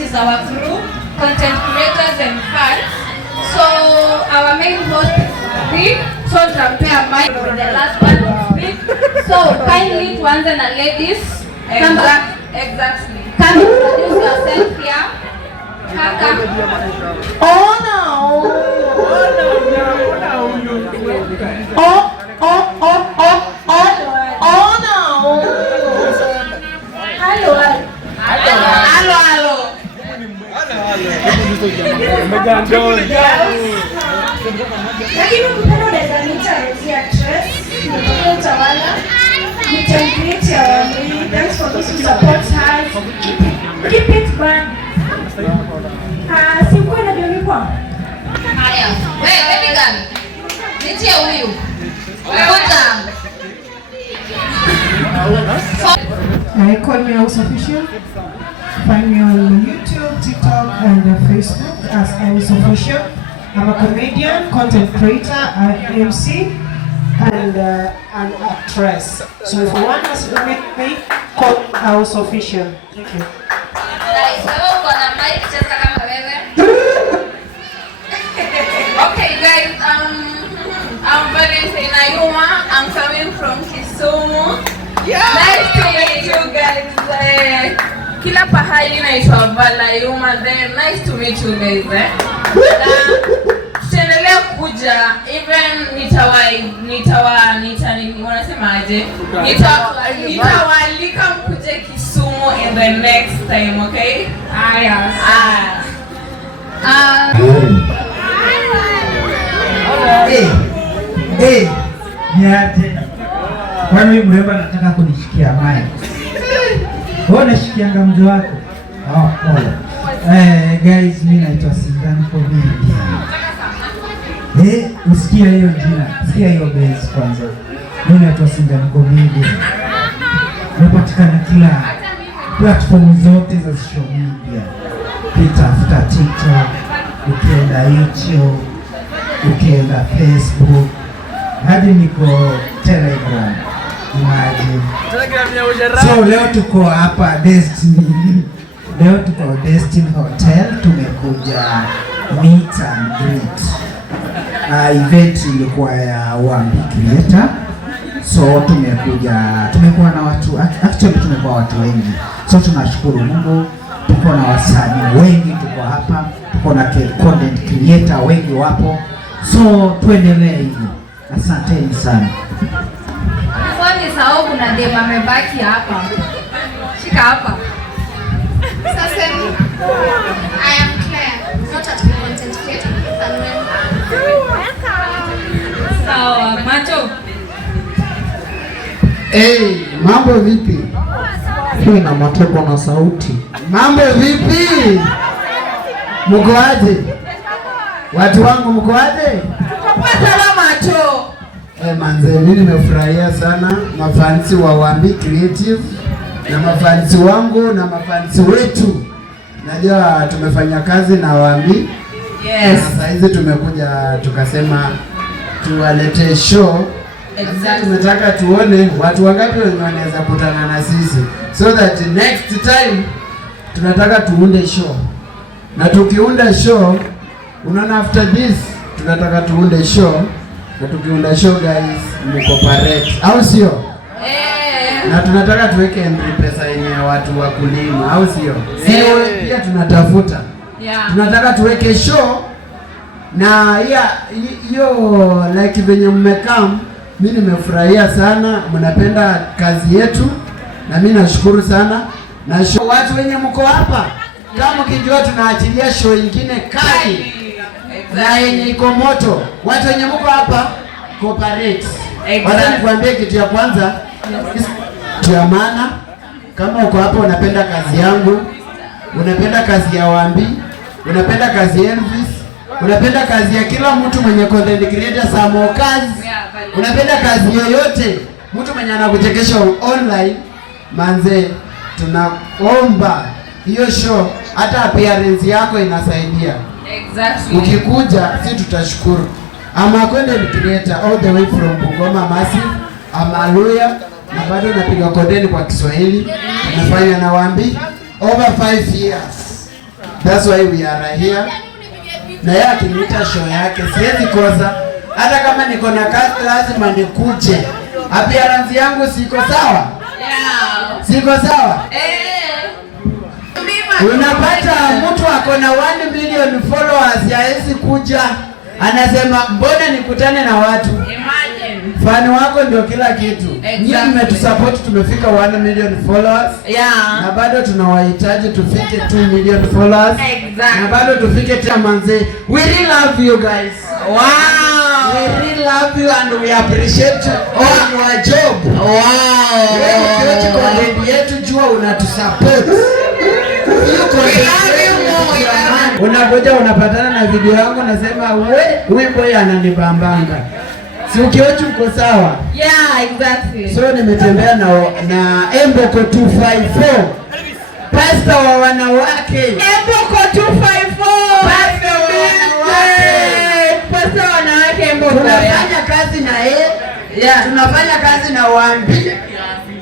is our crew, content creators and fans. So our main host is Vic. So compare Mike with the last one to speak. So kindly to answer the ladies. Exactly. Can you introduce yourself here? Kaka. Oh no. Lakini ukipenda unaweza niita Rosie Actress. Nimekuja Utawala. Nitamcreate ya wami. Thanks for those who support us. Keep it burn. Si mkwe na bioni kwa? Haya. Wewe, baby girl. Nitia huyu. Kuta. Call me House Official. Find me on YouTube, TikTok, and Facebook as House Official. I'm a comedian, content creator, MC, and an actress. So if you want us to meet me, call House Official. Thank you. Okay, guys. I'm Valentine Ayuma. I'm coming from Kisumu. Yeah. Nice to meet you guys. Kila pahali naitwa Valayuma. Then nice to meet you guys. Tutaendelea kuja. Even wanasemaje? Nitawaalika mkuje Kisumu in the next time, okay? Yes. Niaje. Kwani mrembo anataka kunishikia mai. Wewe unashikianga mzee wako? Pole. Guys, mimi naitwa Singani Comedy. Usikia hiyo jina. Sikia hiyo base kwanza. Mimi naitwa Singani Comedy. Napatikana kila platform zote za social media. Pita TikTok, ukienda YouTube, ukienda Facebook, hadi niko Telegram. Imagine. So leo tuko hapa Destiny. Leo tuko Destiny Hotel, tumekuja meet and greet. Event ilikuwa ya Wambi Creator. So tumekuwa na watu, actually tumekuwa watu wengi. So tunashukuru Mungu, tuko na wasanii wengi tuko hapa, tuko na content creator wengi wapo. So tuendelee hivyo. Asanteni sana. Kwani sababu kuna dem amebaki hapa. Shika hapa. Sasa I am Claire, not a content creator. Sawa, macho. Mambo vipi? Hii na mateko na sauti. Mambo vipi? Mko aje? Watu wangu mko aje? Salama macho. Manze, mimi nimefurahia sana mafansi wa Wambi Creative na mafansi wangu na mafansi wetu. Najua tumefanya kazi na Wambi. Yes. Sasa hizi tumekuja tukasema tuwalete show. Exactly. Tunataka tuone watu wangapi wanaweza kutana na sisi. So that next time tunataka tuunde show. Na tukiunda show, unaona after this tunataka tuunde show. Na tukiunda show guys, mcooperate. Au sio? Na tunataka tuweke entry pesa yenye watu wa kulima, au sio? Pia tunatafuta. Yeah. Tunataka tuweke show na hiyo like venye mmekam, mimi nimefurahia sana, mnapenda kazi yetu na mimi nashukuru sana. Na show watu wenye mko hapa, kama mkijua tunaachilia show nyingine kali na yenye iko moto, watu wenye mko hapa cooperate. Wacha nikwambie kitu ya kwanza, ya maana kama uko hapa unapenda kazi yangu, unapenda kazi ya Wambi, unapenda kazi ya Elvis, unapenda kazi ya kila mtu mwenye content creator Samo kazi, unapenda kazi yoyote, mtu mwenye anakuchekesha online, manze tunaomba hiyo show, hata appearance yako inasaidia. Exactly. Ukikuja si tutashukuru. I'm a content creator all the way from Bungoma Massive. I'm a lawyer na bado napiga content kwa Kiswahili. Nafanya na Wambi over 5 years. That's why we are here. Na yeye akiniita show yake siwezi kosa. Hata kama niko na kazi lazima nikuje. Appearance yangu siko sawa? Yeah. Siko sawa? Unapata mtu ako na 1 million followers hawezi kuja. Anasema mbona nikutane na watu? Imagine. Fani wako ndio kila kitu. Nyinyi mmetusupport tumefika 1 million followers. Yeah. Na bado tunawahitaji tufike 2 million followers. Exactly. Na bado tufike tamanze. We really love you guys. Wow. We really love you and we appreciate all your job. Wow. Wewe kwa content yetu jua unatusupport. Unakuja unapatana na video yangu nasema wimbo hii ananibambanga. Si ukiochu uko sawa? Yeah, exactly. So nimetembea na Emboko 254. Pastor wa wanawake. Emboko 254. Pastor wa wanawake. Pastor wa wanawake Emboko. Tunafanya kazi na yeye. Yeah. Tunafanya kazi na Wambi.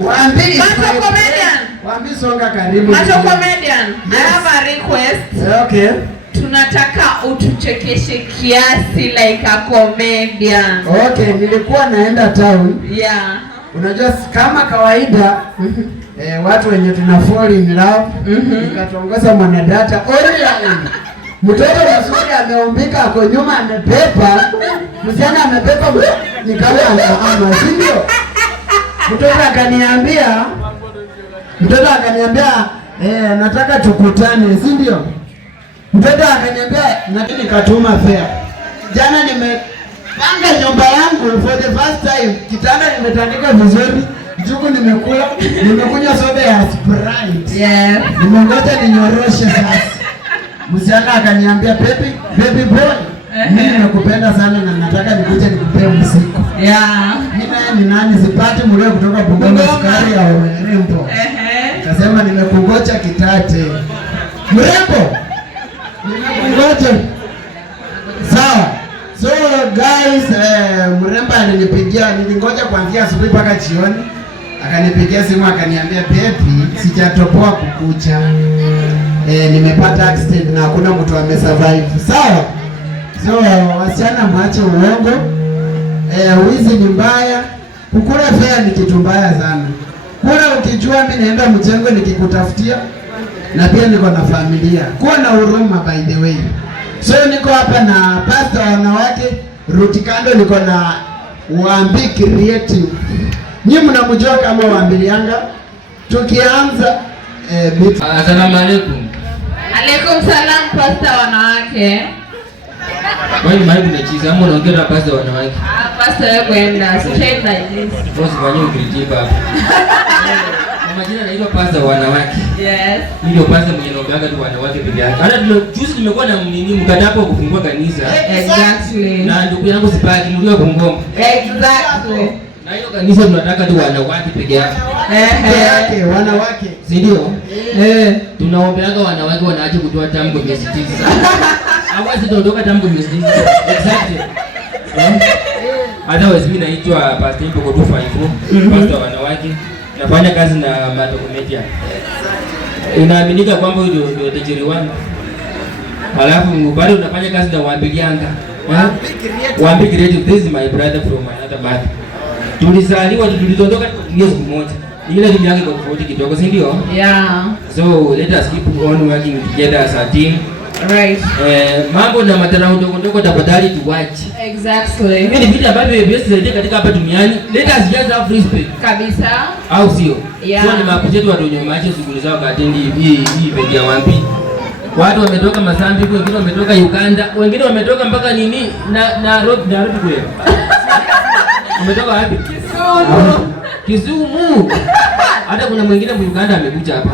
Wambi. Macho comedian. Wambi songa karibu. Macho comedian. Yes. I have a request. Okay. Tunataka utuchekeshe kiasi like a comedian. Okay, nilikuwa naenda town. Yeah. Unajua kama kawaida watu wenye tuna fall in love nikatongoza mwanadata online. Mtoto mzuri ameumbika ako nyuma amepepa. Msichana amepepa ni kama ama sio? Mtoto akaniambia nataka tukutane, si ndio? Mtoto akaniambia nataka nikatuma fare. Jana nimepanga nyumba yangu for the first time. Kitanda nimetandika vizuri, jugu nimekula, nimekunywa soda ya Sprite. Yeah. Nimengoja ninyoroshe sasa. Msichana akaniambia baby boy, mimi nimekupenda sana na nataka nikuje nikupee mzigo. Yeah. Mimi ni nani sipati mlio kutoka Bungoma sukari ya Rembo. Kasema nimekungoja Kitate. Mrembo. Nimekungoja. Sawa. So guys, mrembo alinipigia, nilingoja kuanzia asubuhi mpaka jioni. Akanipigia simu akaniambia baby, sijatopoa kukucha. Nimepata accident na hakuna mtu amesurvive. Sawa? So wasichana mwache uongo. Wizi ni mbaya. Kukula fare ni kitu mbaya sana. Kuna ukijua mimi naenda mjengo nikikutafutia na pia niko na familia. Kuwa na huruma by the way. So niko hapa na pastor wanawake Rutikando, niko na Wambi Creative. Nyinyi mnamjua kama Wambilianga. Tukianza Assalamu alaikum. Alaikum salam pastor wanawake. Wewe mimi nimechiza hapo naongea na pastor wanawake. Pastor yako enda straight like this. Boss fanyeni ukirijiba hapa. Kwa majina naitwa pastor wanawake. Yes. Ndio pastor mwenye naombeanga tu wanawake peke yake. Hata juzi nimekuwa na mkataba wa kufungua kanisa. Exactly. Na ndugu yangu Sipaki mlio Bungoma. Exactly. Na hiyo kanisa tunataka tu wanawake peke yake. yake wanawake. Si ndio? Tunaombeanga wanawake wanaache kutoa tamko miezi 9. Hawezi kuondoka tamko miezi 9. Exactly. Hata mimi naitwa Pastor Emboko 254, pastor wanawake. Nafanya kazi na Mato Media. Inaaminika kwamba ndio tajiri wangu. Halafu bado unafanya kazi na Wambilianga. Wambi Creative, this is my brother from another mother. Tulizaliwa tulitoka miezi mmoja. Ile timu yake kwa tofauti kidogo, si ndio? Yeah. So let us keep on working together as a team. Right. Mambo na matarau ndogo tafadhali tuwache. Exactly. Mimi ni vitu ambavyo best zaidi katika hapa duniani. Let us just have respect. Kabisa. Au sio? Yeah. So ni mapuchetu watu wenye maache shughuli zao katendi hii pekee ya Wambi. Watu wametoka Mozambique, wengine wametoka Uganda, wengine wametoka mpaka nini na Nairobi kule. Wametoka wapi? Kisumu. Hata kuna mwingine wa Uganda amekuja hapa.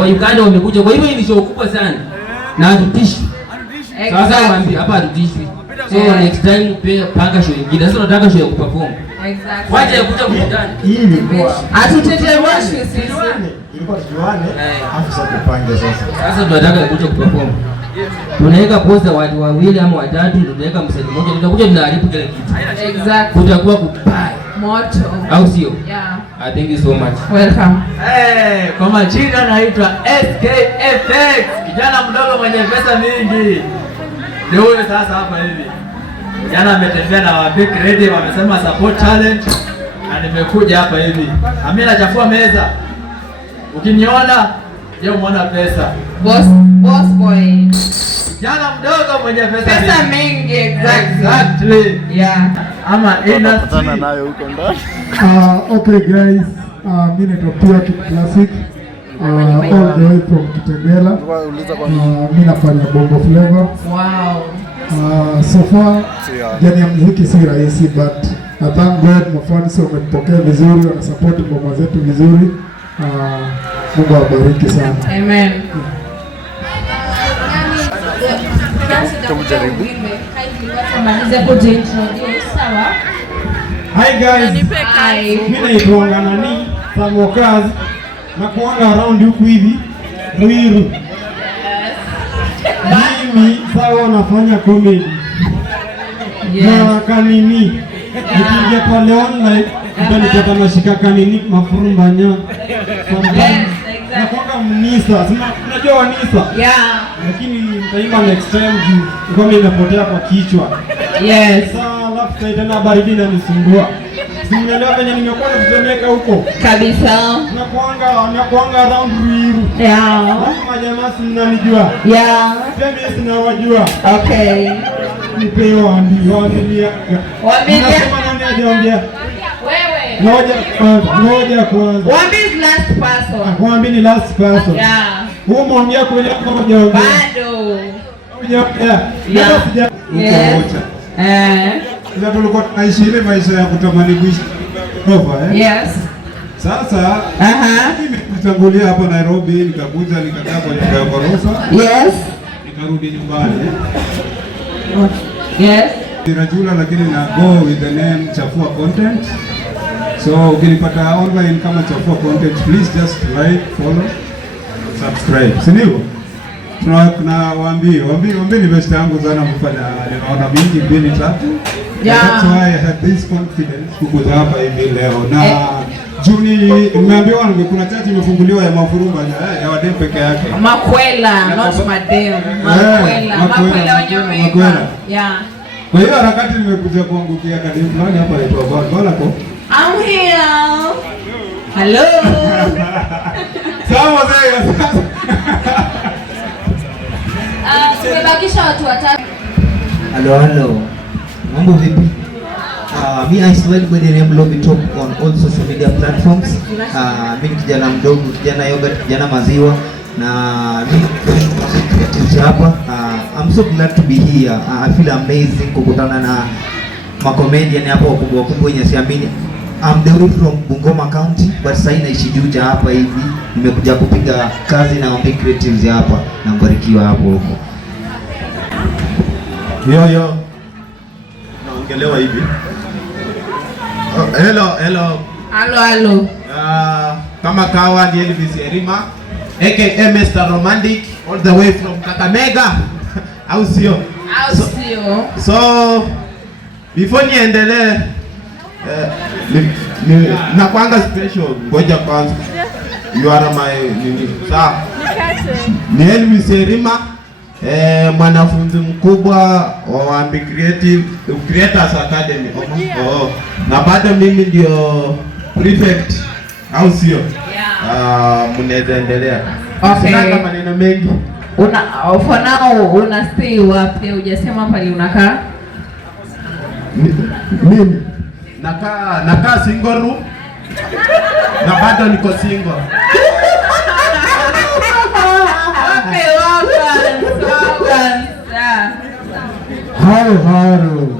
Wa Uganda wamekuja. Kwa hivyo hii ni show kubwa sana. Na hatutishi. Sasa Wambi hapa hatutishi. So next time panga show nyingine. Sasa tunataka show ya kuperform. Exactly. Wacha ya kuja kukutana. Hii ni kwa Atutetemeshe sisi. ilikuwa tujuane. Afu sasa tupange sasa. Sasa tunataka kuja kuperform. Tunaweka posta watu wawili ama watatu, tunaweka msanii mmoja, tunakuja tunaharibu kile kitu. Exactly. Kutakuwa kubaya. Moto. Au sio? Yeah. Thank you so much. Welcome. Kwa majina naitwa SKFX. Kijana mdogo mwenye pesa mingi. Ndio huyu sasa hapa hivi. Jana ametembea na wa Big Ready wamesema support talent na nimekuja hapa hivi. Mimi nachafua meza. Ukiniona ndio muona pesa. Boss boy. Jana mdogo mwenye Pesa mingi exactly. Yeah. Ama industry. nayo huko ndani. Okay guys, mimi naitwa Pure Classic. All the way from Kitengela. Mimi nafanya Bongo Flavor. Wow. So far jani ya muziki si rahisi, but I thank God mafans wamepokea vizuri, wana support ngoma zetu vizuri. Mungu awabariki sana. Amen. Hi guys. Mimi naitwa Nani Samokazi na kuanga around huku hivi Ruiru. Mimi sawa nafanya comedy. Na kanini nikiingia pale online ndio nashika kanini mafurumbanya. Na kuanga mnisa, unajua wanisa? Yeah. Lakini nitaimba next time juu ngoma imepotea kwa kichwa. Yes. Sasa alafu tena baridi inanisumbua. Simuelewa venye nimekuwa nakutemeka huko. Kabisa. Nakuanga around Ruiru. Yeah. Majamaa si mnanijua. Yeah. Mimi sinawajua. Okay. Nipe waambia. Waambia. Unasema nani ajaongea? Wewe. Ngoja kwanza. Waambia is last person. Waambia ni last person. Yeah. Wewe umeongea kweli kama hujaongea? Bado. Hujaongea. Yeah. Yes. Ila tulikuwa tunaishi ile maisha ya kutamani kuishi Nova Yes. Sasa nimetangulia hapa Nairobi, nikakuja nikakaa kwenye ghorofa. Yes. Nikarudi nyumbani. Yes. Rajula lakini na go with the name Chafua Content. So ukinipata online kama Chafua Content, please just like, follow, subscribe. Si ndio? Tunawaambia ni best yangu sana kufanya ninaona mingi 2-3. Yeah. That's why I had this confidence kukuja hapa hivi leo. Na Juni nimeambiwa kuna chati imefunguliwa ya mafurumba ya wadem peke yake. Makwela, not madem. Makwela wenyewe. Yeah. Kwa hiyo harakati nimekuja kuangukia kadem fulani hapa aitwa Balako. I'm here. Hello. Sawa sasa. Tumebakisha watu watatu. Hello. Mambo vipi? Me I swear by the name Lobby Top on all social media platforms. Mimi kijana mdogo, kijana yoga, kijana maziwa na mimi hapa. I'm so glad to be here. I feel amazing kukutana na macomedian hapo wakubwa wenye siamini. I'm the way from Bungoma County but sasa naishi Juja hapa hivi. Nimekuja kupiga kazi na Ombi Creatives hapa na mbarikiwa hapo huko. Yo. Naongelewa hivi. Hello. Kama kawa ni Elvis Erima aka Mr. Romantic all the way from Kakamega. Au sio? So before niendelee na kwanga special, ngoja kwanza. You are my nini? Sawa. Ni Elvis Erima, mwanafunzi mkubwa wa Wambi Creators Academy. Na bado mimi ndio prefect, au sio? Mnaweza endelea. Sina maneno mengi. For now una stay wapi? Hujasema pale unakaa? Mimi nakaa single room na bado niko single. Okay, welcome.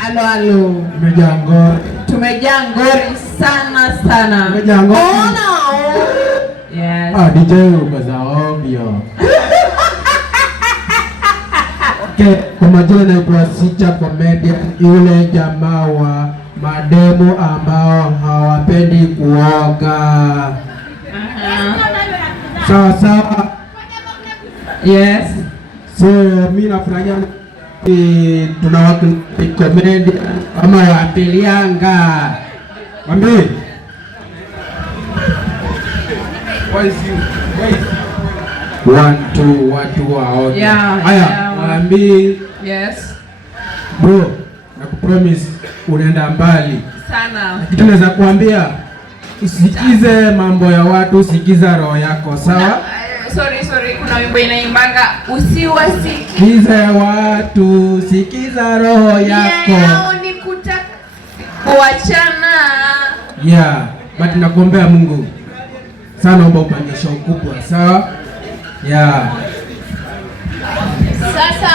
Halo. Tumejaa ngori sana. Tumejaa ngori. Yes. DJ ukazaombio. Okay, kwa majina naitwa Sicha Comedian, yule jamaa wa mademo ambao hawapendi kuoga. Sawa. Yes. So mimi nafurahia tunawakili comedy ama wapilianga. Mwambie. 1 2 watu waone. Haya, waambie. Yes. Bro, nakupromise unaenda mbali Sana. Kitu naweza kuambia, usikize mambo ya watu, sikiza roho yako, sawa? Sorry, kuna wimbo inaimbanga usiwasikize sikiza ya watu, sikiza roho yako. yao ni kutaka kuachana. Yeah, but nakuombea Mungu sana upange show kubwa, sawa? Yeah. Sasa